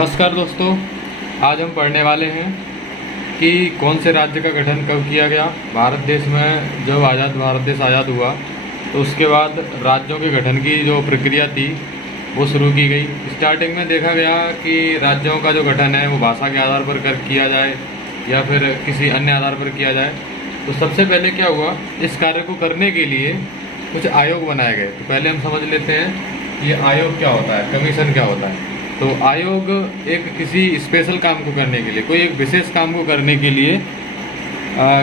नमस्कार दोस्तों, आज हम पढ़ने वाले हैं कि कौन से राज्य का गठन कब किया गया। भारत देश में जब भारत देश आज़ाद हुआ तो उसके बाद राज्यों के गठन की जो प्रक्रिया थी वो शुरू की गई। स्टार्टिंग में देखा गया कि राज्यों का जो गठन है वो भाषा के आधार पर किया जाए या फिर किसी अन्य आधार पर किया जाए। तो सबसे पहले क्या हुआ, इस कार्य को करने के लिए कुछ आयोग बनाए गए। तो पहले हम समझ लेते हैं ये आयोग क्या होता है, कमीशन क्या होता है। तो आयोग एक किसी स्पेशल काम को करने के लिए, कोई एक विशेष काम को करने के लिए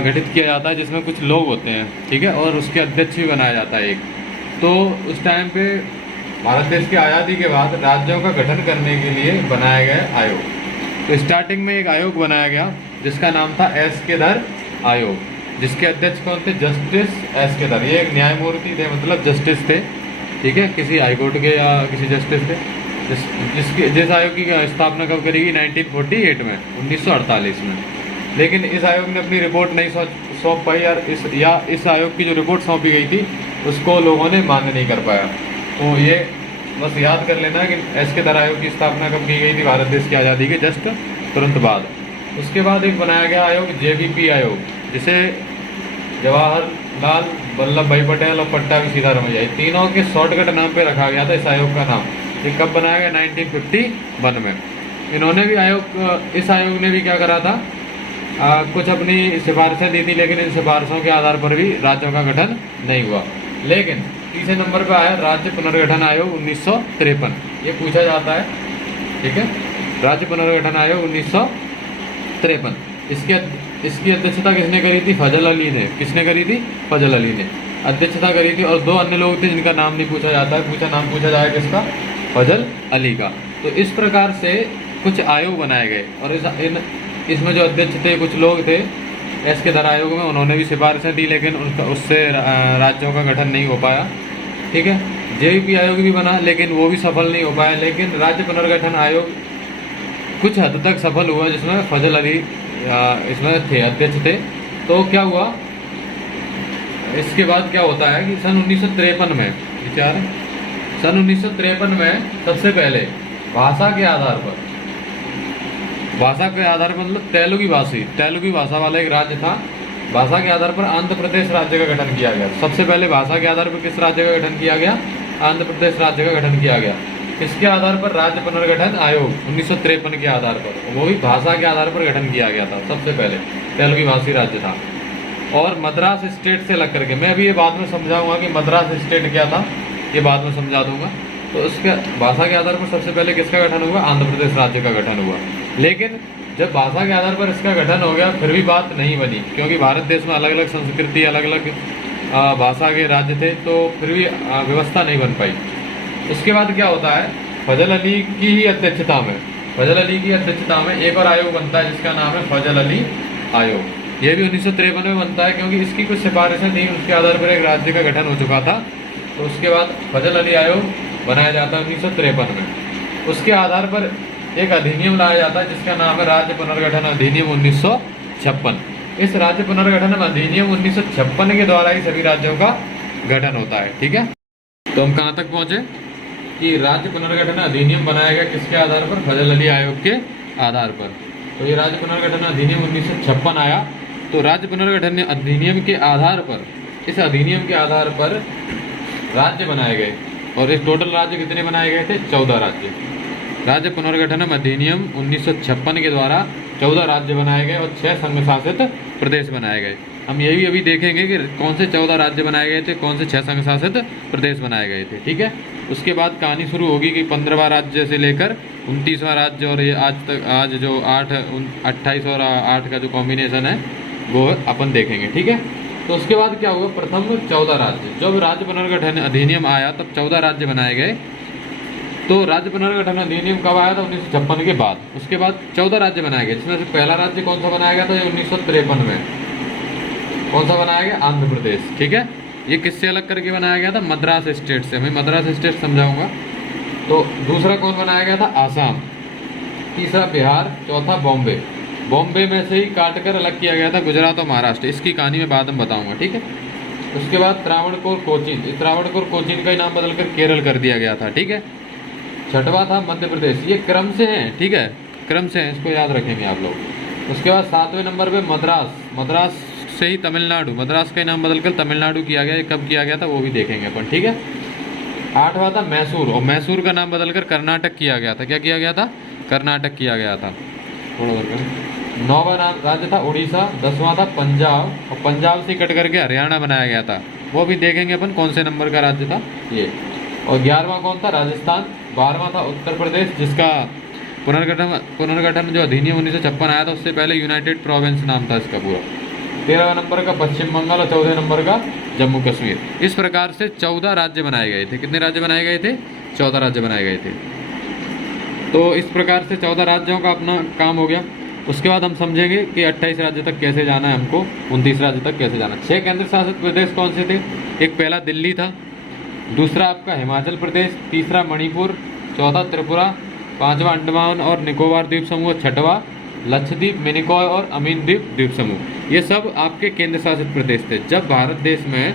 गठित किया जाता है, जिसमें कुछ लोग होते हैं, ठीक है, और उसके अध्यक्ष भी बनाया जाता है एक। तो उस टाइम पे भारत देश की आज़ादी के बाद राज्यों का गठन करने के लिए बनाया गया आयोग। तो स्टार्टिंग में एक आयोग बनाया गया जिसका नाम था एस के धर आयोग, जिसके अध्यक्ष कौन थे, जस्टिस एस के धर। ये एक न्यायमूर्ति थे, मतलब जस्टिस थे, ठीक है, किसी हाईकोर्ट के या किसी जस्टिस थे। जिस आयोग की स्थापना कब करी गई, 1948 में, 1948 में। लेकिन इस आयोग ने अपनी रिपोर्ट नहीं सौंप पाई इस आयोग की जो रिपोर्ट सौंपी गई थी उसको लोगों ने मान्य नहीं कर पाया। तो ये बस याद कर लेना कि एस के धर आयोग की स्थापना कब की गई थी, भारत देश की आज़ादी के जस्ट तुरंत बाद। उसके बाद एक बनाया गया आयोग जेवीपी आयोग, जिसे जवाहरलाल वल्लभ भाई पटेल और पट्टाभी सीतारमैया, तीनों के शॉर्टकट नाम पे रखा गया था इस आयोग का नाम। ये कब बनाया गया, 1951 में। इन्होंने भी इस आयोग ने भी क्या करा था, कुछ अपनी सिफारिशें दी थी, लेकिन इन सिफारिशों के आधार पर भी राज्यों का गठन नहीं हुआ। लेकिन तीसरे नंबर पर आया राज्य पुनर्गठन आयोग 1953। ये पूछा जाता है, ठीक है, राज्य पुनर्गठन आयोग 1953। इसकी अध्यक्षता किसने करी थी, फजल अली ने। किसने करी थी, फजल अली ने अध्यक्षता करी थी। और दो अन्य लोग थे जिनका नाम नहीं पूछा जाता है, नाम पूछा जाएगा किसका, फजल अली का। तो इस प्रकार से कुछ आयोग बनाए गए और इसमें जो अध्यक्ष थे, कुछ लोग थे एस के धर आयोग में, उन्होंने भी सिफारिशें दी, लेकिन उससे राज्यों का गठन नहीं हो पाया, ठीक है। जेवीपी आयोग भी बना, लेकिन वो भी सफल नहीं हो पाया। लेकिन राज्य पुनर्गठन आयोग कुछ हद तक सफल हुआ, जिसमें फजल अली इसमें थे, अध्यक्ष थे। तो क्या हुआ, इसके बाद क्या होता है कि सन 1953 में विचार, सन 1953 में सबसे पहले भाषा के आधार पर मतलब तेलुगु भाषा वाला एक राज्य था। भाषा के आधार पर आंध्र प्रदेश राज्य का गठन किया गया। सबसे पहले भाषा के आधार पर किस राज्य का गठन किया गया, आंध्र प्रदेश राज्य का गठन किया गया। इसके आधार पर राज्य पुनर्गठन आयोग 1953 के आधार पर, वो भी भाषा के आधार पर गठन किया गया था। सबसे पहले तेलुगु भाषी राज्य था। और मद्रास स्टेट से लग करके, मैं अभी ये बाद में समझाऊंगा कि मद्रास स्टेट क्या था, ये बाद में समझा दूंगा। तो इसके भाषा के आधार पर सबसे पहले किसका गठन हुआ, आंध्र प्रदेश राज्य का गठन हुआ। लेकिन जब भाषा के आधार पर इसका गठन हो गया, फिर भी बात नहीं बनी, क्योंकि भारत देश में अलग अलग संस्कृति, अलग अलग भाषा के राज्य थे, तो फिर भी व्यवस्था नहीं बन पाई। उसके बाद क्या होता है, फजल अली की ही अध्यक्षता में एक और आयोग बनता है जिसका नाम है फजल अली आयोग। यह भी 1953 में बनता है, क्योंकि इसकी कुछ सिफारिशें थी, उसके आधार पर एक राज्य का गठन हो चुका था। तो उसके बाद फजल अली आयोग बनाया जाता है 1953 में। उसके आधार पर एक अधिनियम लाया जाता है जिसका नाम है राज्य पुनर्गठन अधिनियम 1956। इस राज्य पुनर्गठन अधिनियम 1956 के द्वारा ही सभी राज्यों का गठन होता है, ठीक है। तो हम कहाँ तक पहुँचे कि राज्य पुनर्गठन अधिनियम बनाया गया किसके आधार पर, फजल अली आयोग के आधार पर। तो ये राज्य पुनर्गठन अधिनियम 1956 आया। तो राज्य पुनर्गठन अधिनियम के आधार पर, इस अधिनियम के आधार पर राज्य बनाए गए। और इस टोटल राज्य कितने बनाए गए थे, 14 राज्य। राज्य पुनर्गठन अधिनियम 1956 के द्वारा 14 राज्य बनाए गए और 6 संघ शासित प्रदेश बनाए गए। हम यही अभी देखेंगे कि कौन से 14 राज्य बनाए गए थे, कौन से 6 संघ शासित प्रदेश बनाए गए थे, ठीक है। उसके बाद कहानी शुरू होगी कि 15वां राज्य से लेकर 29वां राज्य, और ये आज जो 28 और 8 का जो कॉम्बिनेशन है वो अपन देखेंगे, ठीक है। तो उसके बाद क्या हुआ, प्रथम 14 राज्य, जब राज्य पुनर्गठन अधिनियम आया तब 14 राज्य बनाए गए। तो राज्य पुनर्गठन अधिनियम कब आया था, 1956 के बाद। उसके बाद 14 राज्य बनाए गए, जिसमें से पहला राज्य कौन सा बनाया गया था, 1953 में। कौन सा बनाया गया, आंध्र प्रदेश, ठीक है। ये किससे अलग करके बनाया गया था, मद्रास स्टेट से। मैं मद्रास स्टेट समझाऊंगा। तो दूसरा कौन बनाया गया था, आसाम। तीसरा बिहार, चौथा बॉम्बे। बॉम्बे में से ही काट कर अलग किया गया था गुजरात और महाराष्ट्र। इसकी कहानी में बाद में बताऊंगा, ठीक है। उसके बाद त्रावणकोर कोचीन का ही नाम बदलकर केरल कर दिया गया था, ठीक है। छठवां था मध्य प्रदेश। ये क्रम से हैं, ठीक है, क्रम से हैं, इसको याद रखेंगे आप लोग। उसके बाद 7वें नंबर पे मद्रास, मद्रास से ही तमिलनाडु, मद्रास का नाम बदलकर तमिलनाडु किया गया। ये कब किया गया था वो भी देखेंगे अपन, ठीक है। 8वां था मैसूर, और मैसूर का नाम बदलकर कर्नाटक किया गया था। क्या किया गया था? कर्नाटक किया गया था। 9वां राज्य था उड़ीसा। 10वां था पंजाब, और पंजाब से कट करके हरियाणा बनाया गया था। वो भी देखेंगे अपन कौन से नंबर का राज्य था ये। और 11वां कौन था? राजस्थान। 12वां था उत्तर प्रदेश, जिसका पुनर्गठन जो अधिनियम 1956 आया था उससे पहले यूनाइटेड प्रोविंस नाम था इसका पूरा। 13वां नंबर का पश्चिम बंगाल, और 14वें नंबर का जम्मू कश्मीर। इस प्रकार से 14 राज्य बनाए गए थे। कितने राज्य बनाए गए थे? 14 राज्य बनाए गए थे। तो इस प्रकार से 14 राज्यों का अपना काम हो गया। उसके बाद हम समझेंगे कि 28 राज्य तक कैसे जाना है हमको, 29 राज्य तक कैसे जाना है। 6 केंद्र शासित प्रदेश कौन से थे? एक पहला दिल्ली था, दूसरा आपका हिमाचल प्रदेश, तीसरा मणिपुर, चौथा त्रिपुरा, 5वां अंडमान और निकोबार द्वीप समूह, 6वां लक्षद्वीप, मिनिकॉय और अमीन द्वीप द्वीप समूह। ये सब आपके केंद्र शासित प्रदेश थे। जब भारत देश में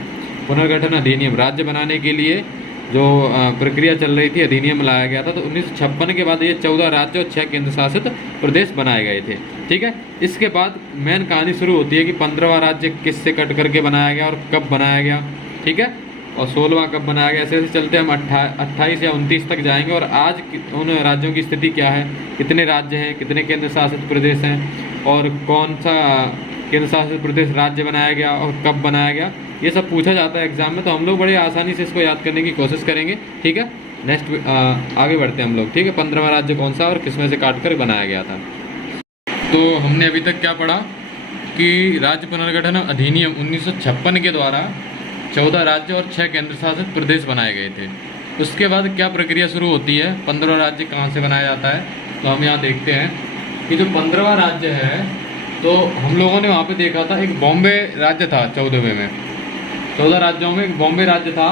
पुनर्गठन अधिनियम राज्य बनाने के लिए जो प्रक्रिया चल रही थी, अधिनियम लाया गया था, तो 1956 के बाद ये 14 राज्य और 6 केंद्र शासित प्रदेश बनाए गए थे, ठीक है। इसके बाद मेन कहानी शुरू होती है कि 15वां राज्य किससे कट करके बनाया गया और कब बनाया गया, ठीक है, और 16वां कब बनाया गया। ऐसे ऐसे चलते हम 28 या 29 तक जाएंगे। और आज उन राज्यों की स्थिति क्या है, कितने राज्य हैं, कितने केंद्र शासित प्रदेश हैं, और कौन सा केंद्र शासित प्रदेश राज्य बनाया गया और कब बनाया गया, ये सब पूछा जाता है एग्जाम में। तो हम लोग बड़े आसानी से इसको याद करने की कोशिश करेंगे, ठीक है। नेक्स्ट आगे बढ़ते हैं हम लोग, ठीक है। 15वां राज्य कौन सा और किसमें से काट कर बनाया गया था। तो हमने अभी तक क्या पढ़ा कि राज्य पुनर्गठन अधिनियम 1956 के द्वारा 14 राज्य और 6 केंद्र शासित प्रदेश बनाए गए थे। उसके बाद क्या प्रक्रिया शुरू होती है, 15वां राज्य कहाँ से बनाया जाता है। तो हम यहाँ देखते हैं कि जो 15वां राज्य है, तो हम लोगों ने वहाँ पे देखा था एक बॉम्बे राज्य था 14वें में। 14 राज्यों में एक बॉम्बे राज्य था,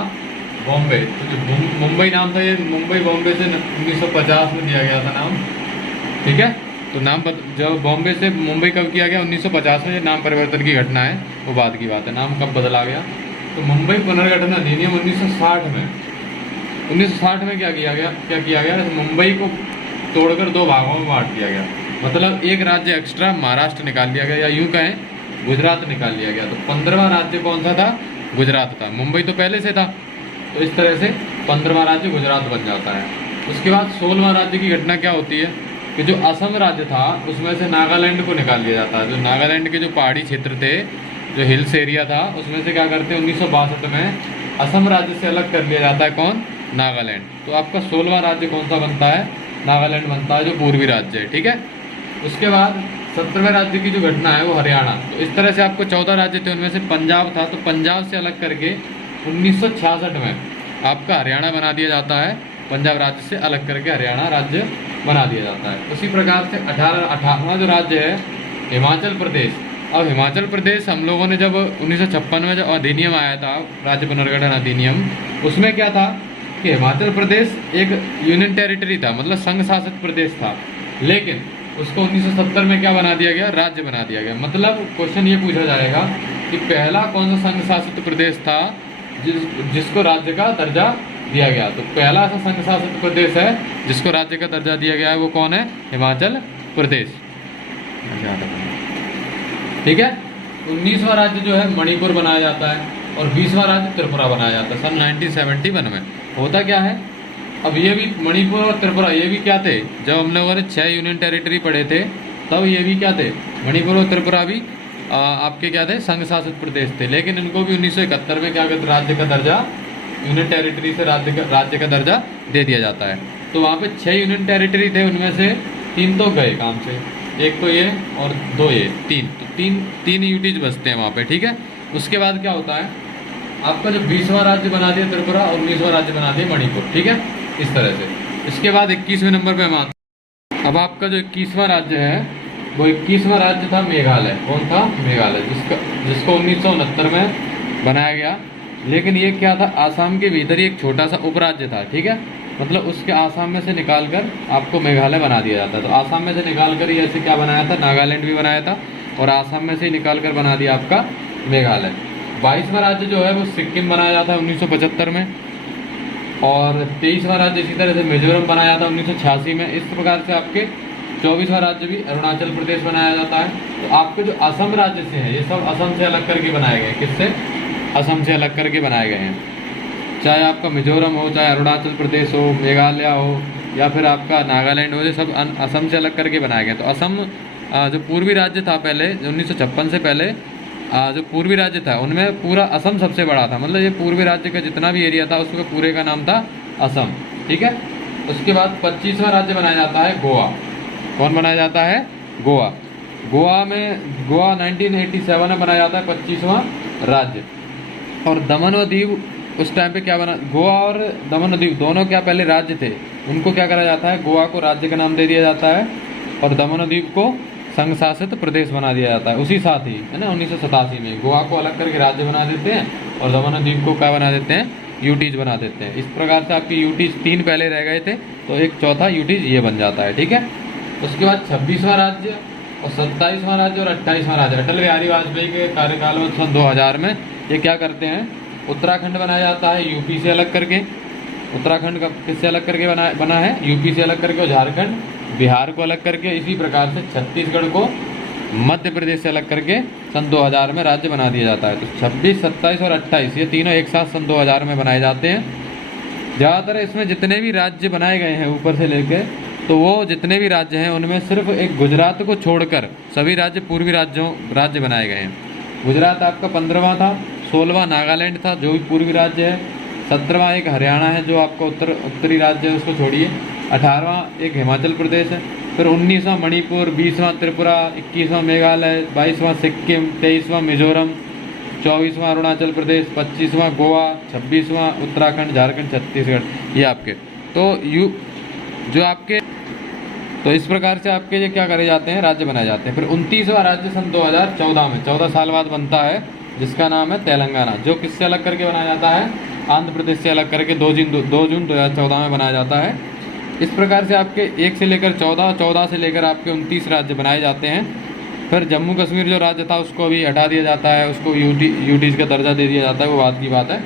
बॉम्बे। तो जो मुंबई नाम था, ये मुंबई बॉम्बे से 1950 में दिया गया था नाम, ठीक है। तो नाम जब बॉम्बे से मुंबई कब किया गया? 1950 में। ये नाम परिवर्तन की घटना है, वो बाद की बात है, नाम कब बदला गया। तो मुंबई पुनर्गठन अधिनियम 1960 में क्या किया गया, तो मुंबई को तोड़कर 2 भागों में बांट दिया गया। मतलब एक राज्य एक्स्ट्रा महाराष्ट्र निकाल लिया गया, या यूं कहें गुजरात निकाल लिया गया। तो 15वां राज्य कौन सा था? गुजरात था। मुंबई तो पहले से था, तो इस तरह से 15वां राज्य गुजरात बन जाता है। उसके बाद 16वां राज्य की घटना क्या होती है कि जो असम राज्य था उसमें से नागालैंड को निकाल लिया जाता है। जो नागालैंड के जो पहाड़ी क्षेत्र थे, जो हिल्स एरिया था, उसमें से क्या करते हैं 1962 में असम राज्य से अलग कर लिया जाता है। कौन? नागालैंड। तो आपका 16वां राज्य कौन सा बनता है? नागालैंड बनता है, जो पूर्वी राज्य है, ठीक है। उसके बाद 17वें राज्य की जो घटना है वो हरियाणा। तो इस तरह से आपको 14 राज्य थे, उनमें से पंजाब था, तो पंजाब से अलग करके 1966 में आपका हरियाणा बना दिया जाता है। पंजाब राज्य से अलग करके हरियाणा राज्य बना दिया जाता है। उसी प्रकार से 18वां जो राज्य है हिमाचल प्रदेश। अब हिमाचल प्रदेश हम लोगों ने जब 1956 में जब अधिनियम आया था, राज्य पुनर्गठन अधिनियम, उसमें क्या था कि हिमाचल प्रदेश एक यूनियन टेरिटरी था, मतलब संघ शासित प्रदेश था। लेकिन उसको 1970 में क्या बना दिया गया? राज्य बना दिया गया। मतलब क्वेश्चन ये पूछा जाएगा कि पहला कौन सा संघ शासित प्रदेश था जिसको राज्य का दर्जा दिया गया। तो पहला ऐसा संघ शासित प्रदेश है जिसको राज्य का दर्जा दिया गया है, वो कौन है? हिमाचल प्रदेश, ठीक है। 19वां राज्य जो है मणिपुर बनाया जाता है, और 20वां राज्य त्रिपुरा बनाया जाता है सन 1971 में। होता क्या है, अब ये भी मणिपुर और त्रिपुरा ये भी क्या थे, जब हम लोगों ने 6 यूनियन टेरिटरी पढ़े थे तब ये भी क्या थे, मणिपुर और त्रिपुरा भी आपके क्या थे? संघ शासित प्रदेश थे। लेकिन इनको भी 1971 में क्या कहते, राज्य का दर्जा, यूनियन टेरिटरी से राज्य का दर्जा दे दिया जाता है। तो वहाँ पे 6 यूनियन टेरिटरी थे, उनमें से 3 तो गए काम से, एक तो ये और 2 ये, 3 तो 3 यूटीज बचते हैं वहाँ पे, ठीक है। उसके बाद क्या होता है, आपका जो 20वां राज्य बना दिया त्रिपुरा और 19वां राज्य बना दिया मणिपुर, ठीक है, इस तरह से। इसके बाद 21वें नंबर पे हम आते हैं। अब आपका जो 21वां राज्य है, वो 21वां राज्य था मेघालय। कौन था? मेघालय, जिसको 1969 में बनाया गया। लेकिन ये क्या था, आसाम के भीतर ही एक छोटा सा उपराज्य था, ठीक है। मतलब उसके आसाम में से निकाल कर आपको मेघालय बना दिया जाता है। तो आसाम में से निकाल कर ये ऐसे क्या बनाया था, नागालैंड भी बनाया था, और आसाम में से ही निकाल कर बना दिया आपका मेघालय। 22वां राज्य जो है वो सिक्किम बनाया जाता है 1975 में। और 23वां राज्य इसी तरह से मिजोरम बनाया था 1986 में। इस प्रकार से आपके 24वां राज्य भी अरुणाचल प्रदेश बनाया जाता है। तो आपके जो असम राज्य से हैं, ये सब असम से अलग करके बनाए गए। किससे? असम से अलग करके बनाए गए हैं। चाहे आपका मिजोरम हो, चाहे अरुणाचल प्रदेश हो, मेघालय हो, या फिर आपका नागालैंड हो, ये सब असम से अलग करके बनाए गए। तो असम जो पूर्वी राज्य था पहले, 1956 से पहले जो पूर्वी राज्य था उनमें पूरा असम सबसे बड़ा था। मतलब ये पूर्वी राज्य का जितना भी एरिया था उसका पूरे का नाम था असम। ठीक है। उसके बाद 25वां राज्य बनाया जाता है गोवा। कौन बनाया जाता है? गोवा। गोवा 1987 में बनाया जाता है 25वां राज्य। और दमन व दीव उस टाइम पे क्या बना, गोवा और दमन व दीव दोनों क्या पहले राज्य थे, उनको क्या करा जाता है, गोवा को राज्य का नाम दे दिया जाता है और दमन व दीव को संघ शासित प्रदेश बना दिया जाता है। उसी साथ ही है ना 1987 में गोवा को अलग करके राज्य बना देते हैं और दमन व दीव को क्या बना देते हैं, यूटीज बना देते हैं। इस प्रकार से आपकी यूटीज 3 पहले रह गए थे, तो एक चौथा यूटीज ये बन जाता है। ठीक है। उसके बाद 26वां राज्य और 27वां राज्य और 28वां राज्य अटल बिहारी वाजपेयी के कार्यकाल में सन 2000 में ये क्या करते हैं, उत्तराखंड बनाया जाता है यूपी से अलग करके। उत्तराखंड का किससे अलग करके बना है? यूपी से अलग करके। और झारखंड बिहार को अलग करके। इसी प्रकार से छत्तीसगढ़ को मध्य प्रदेश से अलग करके सन 2000 में राज्य बना दिया जाता है। तो 26, 27 और 28 ये तीनों एक साथ सन 2000 में बनाए जाते हैं। ज़्यादातर इसमें जितने भी राज्य बनाए गए हैं ऊपर से लेके, तो वो जितने भी राज्य हैं उनमें सिर्फ एक गुजरात को छोड़कर सभी राज्य पूर्वी राज्य बनाए गए हैं। गुजरात आपका 15वां था, 16वां नागालैंड था जो भी पूर्वी राज्य है, 17वां एक हरियाणा है जो आपका उत्तरी राज्य है, उसको छोड़िए, 18वां एक हिमाचल प्रदेश है, फिर 19वां मणिपुर, 20वां त्रिपुरा, 21वां मेघालय, 22वां सिक्किम, 23वां मिजोरम, 24वां अरुणाचल प्रदेश, 25वां गोवा, 26वां उत्तराखंड, झारखंड, छत्तीसगढ़, ये आपके तो इस प्रकार से आपके ये क्या करे जाते हैं, राज्य बनाए जाते हैं। फिर 29वां राज्य सन 2014 में 14 साल बाद बनता है, जिसका नाम है तेलंगाना, जो किससे अलग करके बनाया जाता है, आंध्र प्रदेश से अलग करके 2 जून 2014 में बनाया जाता है। इस प्रकार से आपके 1 से लेकर 14, 14 से लेकर आपके 29 राज्य बनाए जाते हैं। फिर जम्मू कश्मीर जो राज्य था उसको भी हटा दिया जाता है, उसको यूटीज का दर्जा दे दिया जाता है, वो बात की बात है।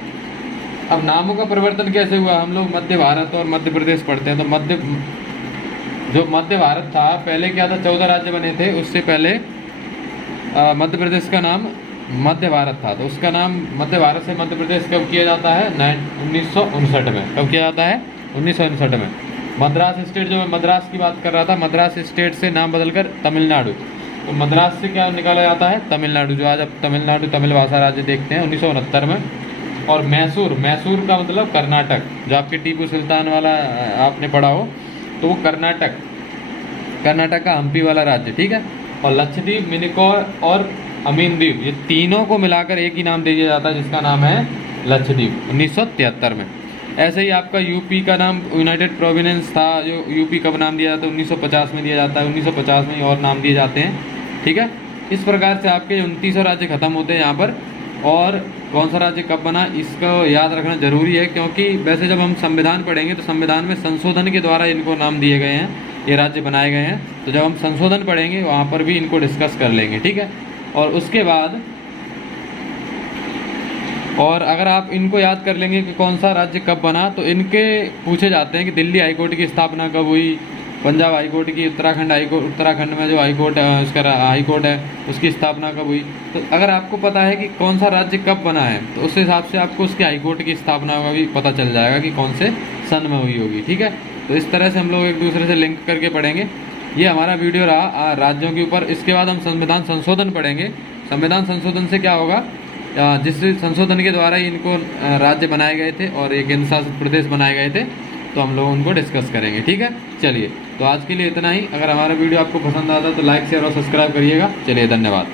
अब नामों का परिवर्तन कैसे हुआ, हम लोग मध्य भारत और मध्य प्रदेश पढ़ते हैं, तो जो मध्य भारत था पहले क्या था, 14 राज्य बने थे। उससे पहले मध्य प्रदेश का नाम मध्य भारत था, तो उसका नाम मध्य भारत से मध्य प्रदेश कब किया जाता है, 1959 में। कब किया जाता है, 1959 में। मद्रास स्टेट, जो मैं मद्रास की बात कर रहा था, मद्रास स्टेट से नाम बदलकर तमिलनाडु, तो मद्रास से क्या निकाला जाता है, तमिलनाडु, जो आज अब तमिलनाडु तमिल भाषा राज्य देखते हैं, 1969 में। और मैसूर का मतलब कर्नाटक, जो आपके टीपू सुल्तान वाला आपने पढ़ा हो, तो वो कर्नाटक का हम्पी वाला राज्य। ठीक है। और लक्षद्वीप, मिनिकॉय और अमीन द्वीप, ये तीनों को मिलाकर एक ही नाम दे दिया जाता है, जिसका नाम है लक्षद्वीप, 1973 में। ऐसे ही आपका यूपी का नाम यूनाइटेड प्रोविडेंस था, जो यूपी कब नाम दिया जाता है, 1950 में दिया जाता है, 1950 में ही और नाम दिए जाते हैं। ठीक है। इस प्रकार से आपके 29 राज्य खत्म होते हैं यहाँ पर। और कौन सा राज्य कब बना, इसको याद रखना जरूरी है, क्योंकि वैसे जब हम संविधान पढ़ेंगे तो संविधान में संशोधन के द्वारा इनको नाम दिए गए हैं, ये राज्य बनाए गए हैं। तो जब हम संशोधन पढ़ेंगे वहाँ पर भी इनको डिस्कस कर लेंगे। ठीक है। और उसके बाद और अगर आप इनको याद कर लेंगे कि कौन सा राज्य कब बना, तो इनके पूछे जाते हैं कि दिल्ली हाईकोर्ट की स्थापना कब हुई, पंजाब हाईकोर्ट की, उत्तराखंड में जो हाईकोर्ट उसका हाईकोर्ट है उसकी स्थापना कब हुई। तो अगर आपको पता है कि कौन सा राज्य कब बना है, तो उस हिसाब से आपको उसके हाईकोर्ट की स्थापना का भी पता चल जाएगा कि कौन से सन में हुई होगी। ठीक है। तो इस तरह से हम लोग एक दूसरे से लिंक करके पढ़ेंगे। ये हमारा वीडियो रहा राज्यों के ऊपर। इसके बाद हम संविधान संशोधन पढ़ेंगे। संविधान संशोधन से क्या होगा, जिस संशोधन के द्वारा ही इनको राज्य बनाए गए थे और एक केंद्र शासित प्रदेश बनाए गए थे, तो हम लोग उनको डिस्कस करेंगे। ठीक है। चलिए, तो आज के लिए इतना ही। अगर हमारा वीडियो आपको पसंद आता है तो लाइक शेयर और सब्सक्राइब करिएगा। चलिए, धन्यवाद।